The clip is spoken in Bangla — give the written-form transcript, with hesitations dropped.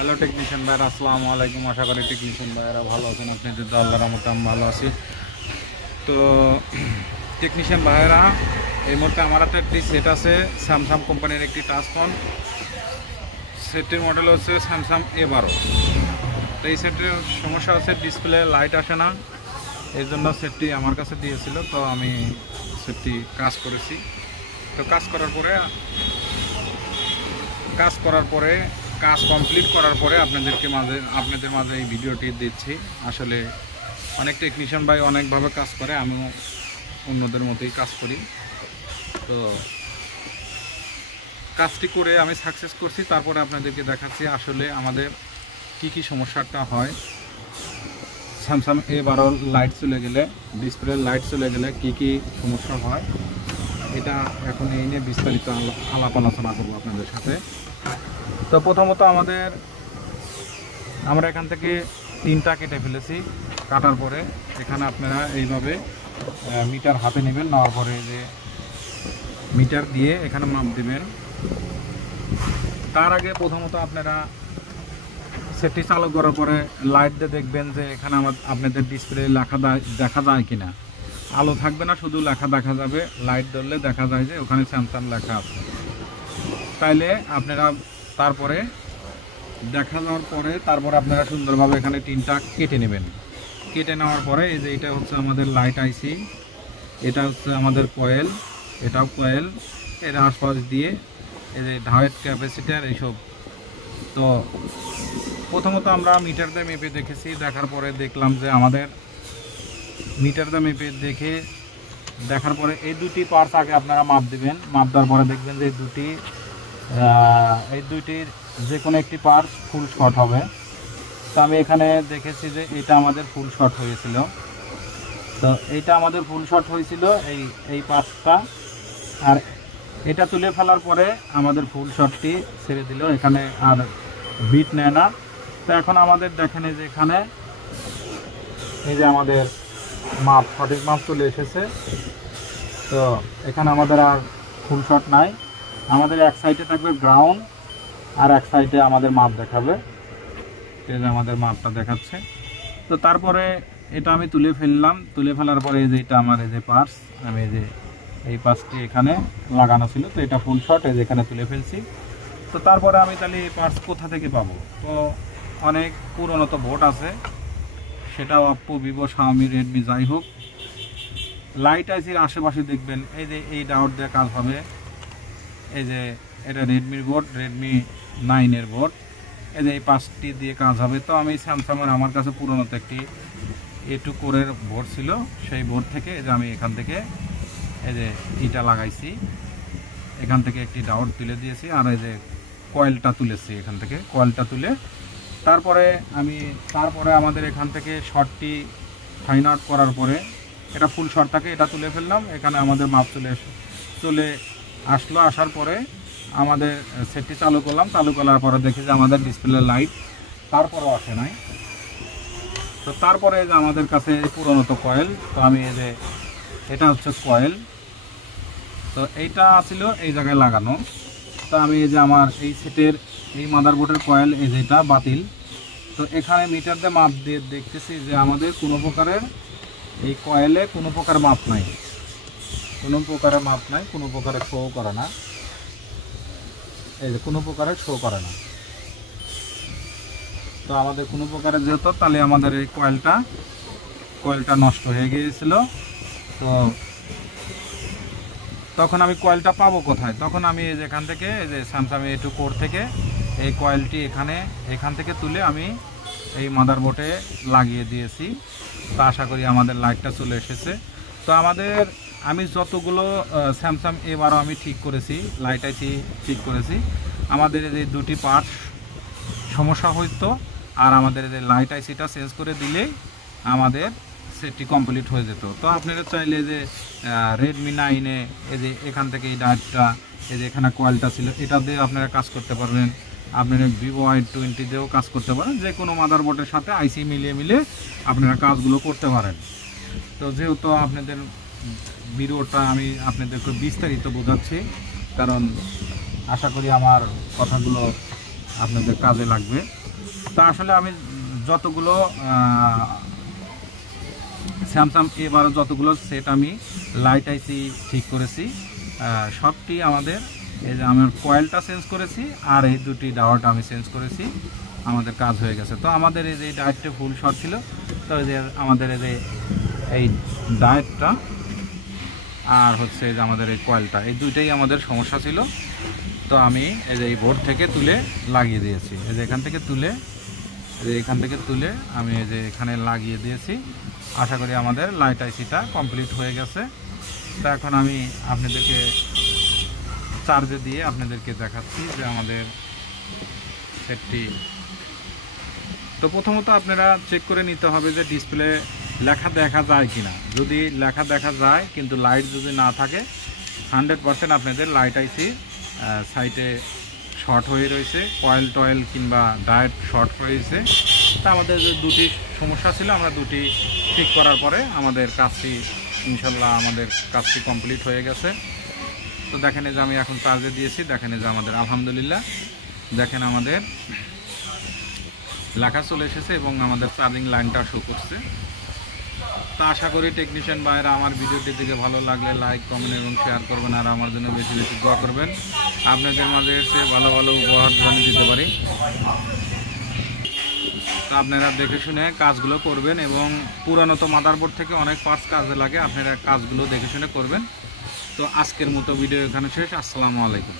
হ্যালো টেকনিশিয়ান ভাইরা, আসসালামু আলাইকুম। আশা করি টেকনিশিয়ান ভাইরা ভালো আছেন। আপনাদের তো আল্লাহর রহমতে আমি ভালো আছি। তো টেকনিশিয়ান ভাইরা, এই মুহূর্তে আমার হাতে একটি সেট আছে, স্যামসাং কোম্পানির একটি টাচ ফোন। সেটটির মডেল হচ্ছে স্যামসাং A12। তো এই সেটটির সমস্যা হচ্ছে ডিসপ্লে লাইট আসে না, এর জন্য সেটটি আমার কাছে দিয়েছিল। তো আমি সেটটি কাজ করেছি। তো কাজ কমপ্লিট করার পরে আপনাদের মাঝে এই ভিডিওটি দিচ্ছি। আসলে অনেক টেকনিশিয়ান ভাই অনেকভাবে কাজ করে, আমিও অন্যদের মতোই কাজ করি। তো কাজটি করে আমি সাকসেস করছি, তারপরে আপনাদেরকে দেখাচ্ছি আসলে আমাদের কি সমস্যাটা হয়। স্যামসাং A12 লাইট চলে গেলে, ডিসপ্লে লাইট চলে গেলে কি সমস্যা হয়, এটা এখন এই নিয়ে বিস্তারিত আলাপ আলোচনা করবো আপনাদের সাথে। তো প্রথমত আমরা এখান থেকে তিনটা কেটে ফেলেছি। কাটার পরে এখানে আপনারা এইভাবে মিটার হাতে নেবেন, নেওয়ার পরে যে মিটার দিয়ে এখানে মাপ দিবেন। তার আগে প্রথমত আপনারা সেটটি চালু করার পরে লাইট দিয়ে দেখবেন যে এখানে আপনাদের ডিসপ্লে লেখা দেখা যায় কিনা। আলো থাকবে না, শুধু লেখা দেখা যাবে। লাইট ধরলে দেখা যায় যে ওখানে স্যামসাং লেখা আছে। তাইলে আপনারা তারপরে দেখা যাওয়ার পরে আপনারা সুন্দরভাবে এখানে তিনটা কেটে নেবেন। কেটে নেওয়ার পরে এই যে এটা হচ্ছে আমাদের লাইট আইসি, এটা হচ্ছে আমাদের কয়েল, এটাও কয়েল, এর আশপাশ দিয়ে এই যে ধাওয়ের ক্যাপাসিটার এইসব। তো প্রথমত আমরা মিটার দিয়ে মেপে দেখেছি। দেখার পরে দেখলাম যে আমাদের মিটার দিয়ে মেপে দেখার পরে এই দুটি পার্টস আগে আপনারা মাপ দিবেন। মাপ দেওয়ার পরে দেখবেন যে এই দুইটির যে কোনো একটি পার্টস ফুল শর্ট হবে। তো আমি এখানে দেখেছি যে এটা আমাদের ফুল শর্ট হয়েছিল। তো এইটা আমাদের ফুল শর্ট হয়েছিল এই পার্টসটা, আর এটা তুলে ফেলার পরে আমাদের ফুল শর্টটি ছেড়ে দিল, এখানে আর বিট নেয় না। তো এখন আমাদের দেখেন এই যে এখানে এই যে আমাদের মাপ, সঠিক মাপ চলে এসেছে। তো এখানে আমাদের আর ফুল শর্ট নাই। আমাদের এক সাইডে থাকবে গ্রাউন্ড, আর এক সাইডে আমাদের মাপ দেখাবে। এই যে আমাদের মাপটা দেখাচ্ছে। তো তারপরে এটা আমি তুলে ফেললাম। তুলে ফেলার পরে এই যে এটা আমার এই যে পার্স, আমি এই পার্সটি এখানে লাগানো ছিল। তো এটা ফুল শর্ট, এই যে এখানে তুলে ফেলছি। তো তারপরে আমি তাহলে এই পার্স কোথা থেকে পাবো? তো অনেক পুরনো তো বোর্ড আছে, সেটাও অপ্পো, ভিভো, শাওমি, রেডমি, যাই হোক। লাইট আইসির আশেপাশে দেখবেন এই যে এই ডাউট দিয়ে কাজ হবে। এই যে এটা রেডমির বোর্ড, রেডমি 9 বোর্ড, এই যে এই পাঁচটি দিয়ে কাজ হবে। তো আমি স্যামসাংয়ের আমার কাছে পুরোনোতে একটি A2 কোরের বোর্ড ছিল, সেই বোর্ড থেকে এই যে আমি এখান থেকে এই যে ইটা লাগাইছি, এখান থেকে একটি ডাউট তুলে দিয়েছি, আর এই যে কয়েলটা তুলেছি। এখান থেকে কয়েলটা তুলে তারপরে আমাদের এখান থেকে শর্টটি ফাইন আউট করার পরে এটা ফুল শর্ট থাকে, এটা তুলে ফেললাম। এখানে আমাদের মাপ চলে আসলো। আসার পরে আমাদের সেটটি চালু করলাম। চালু করার পরে দেখি যে আমাদের ডিসপ্লে লাইট তারপরেও আসে নাই। তো তারপরে যে আমাদের কাছে পুরনো তো কয়েল, তো আমি এই যে এটা হচ্ছে কয়েল, তো এইটা ছিল এই জায়গায় লাগানো। তো আমি এই যে আমার এই সেটের এই মাদারবোর্ডের কয়েল, এই যে এটা বাতিল। তো এখানে মিটার দিয়ে মাপ দিয়ে দেখতেছি যে আমাদের কোনো প্রকারের এই কয়েলে কোনো প্রকার মাপ নাই, কোনো প্রকারের শো করে না। এই যে কোনো প্রকারের শো করে না। তো আমাদের কোনো প্রকারের যেহেতু, তাহলে আমাদের এই কয়েলটা নষ্ট হয়ে গিয়েছিল। তো তখন আমি কয়েলটা পাবো কোথায়? তখন আমি এই যে এখান থেকে এই যে স্যামসাং A2 কোর থেকে এই কয়েলটি এখান থেকে তুলে আমি এই মাদারবোর্ডে লাগিয়ে দিয়েছি। তো আশা করি আমাদের লাইটটা চলে এসেছে। তো আমি যতগুলো স্যামসাং A12 আমি ঠিক করেছি, লাইট আইসি ঠিক করেছি, আমাদের এই যে দুটি পার্টস সমস্যা হইতো, আর আমাদের এই যে লাইট আইসিটা চেঞ্জ করে দিলেই আমাদের সেটটি কমপ্লিট হয়ে যেত। তো আপনারা চাইলে যে রেডমি 9-এ এই যে এখান থেকে এই ডায়োডটা, এই যে এখানে কয়েলটা ছিল, এটা দিয়ে আপনারা কাজ করতে পারবেন। আপনারা ভিভো Y20 দিয়েও কাজ করতে পারেন। যে কোনো মাদারবোর্ডের সাথে আইসি মিলিয়ে আপনারা কাজগুলো করতে পারেন। তো যেহেতু আপনাদের ভিডিওটা আমি আপনাদেরকে বিস্তারিত বোঝাচ্ছি, কারণ আশা করি আমার কথাগুলো আপনাদের কাজে লাগবে। তা আসলে আমি যতগুলো স্যামসাং এবারও যতগুলো সেট আমি লাইট আইসি ঠিক করেছি সবটি আমাদের এই যে আমার কয়েলটা চেঞ্জ করেছি আর এই দুটি ডাওয়াটা আমি চেঞ্জ করেছি, আমাদের কাজ হয়ে গেছে। তো আমাদের এই যে ডায়েটটা ফুল শর্ট ছিল, তো এই যে আমাদের এই যে এই ডায়েটটা আর হচ্ছে যে আমাদের এই কয়েলটা, এই দুইটাই আমাদের সমস্যা ছিল। তো আমি এই যে এই বোর্ড থেকে তুলে লাগিয়ে দিয়েছি, এই যে এখান থেকে তুলে আমি এই যে এখানে লাগিয়ে দিয়েছি। আশা করি আমাদের লাইট আইসিটা কমপ্লিট হয়ে গেছে। তো এখন আমি আপনাদেরকে চার্জে দিয়ে আপনাদেরকে দেখাচ্ছি যে আমাদের সেটটি। তো প্রথমত আপনারা চেক করে নিতে হবে যে ডিসপ্লে লেখা দেখা যায় কিনা। যদি লেখা দেখা যায় কিন্তু লাইট যদি না থাকে 100% আপনাদের লাইট আইসি সাইটে শর্ট হয়ে রয়েছে, কয়েল টয়েল কিংবা ডায়েট শর্ট হয়েছে। তা আমাদের যে দুটি সমস্যা ছিল আমরা দুটি ঠিক করার পরে আমাদের কাজটি ইনশাল্লাহ কমপ্লিট হয়ে গেছে। তো দেখেন যে আমি এখন চার্জে দিয়েছি, দেখেন যে আমাদের আলহামদুলিল্লাহ দেখেন আমাদের লেখা চলে এসেছে এবং আমাদের চার্জিং লাইনটা শো করছে। তা আশা করি টেকনিশিয়ান ভাইরা আমার ভিডিওটি থেকে ভালো লাগলে লাইক কমেন্ট এবং শেয়ার করবেন আর আমার জন্য বেশি বেশি দোয়া করবেন। আপনাদের মাঝে এসে ভালো ভালো উপহার দিতে পারি। তা আপনারা দেখে শুনে কাজগুলো করবেন এবং পুরানো তো মাদারবোর্ড থেকে অনেক পার্টস কাজে লাগে, আপনারা কাজগুলো দেখে শুনে করবেন। তো আজকের মতো ভিডিও এখানে শেষ। আসসালামু আলাইকুম।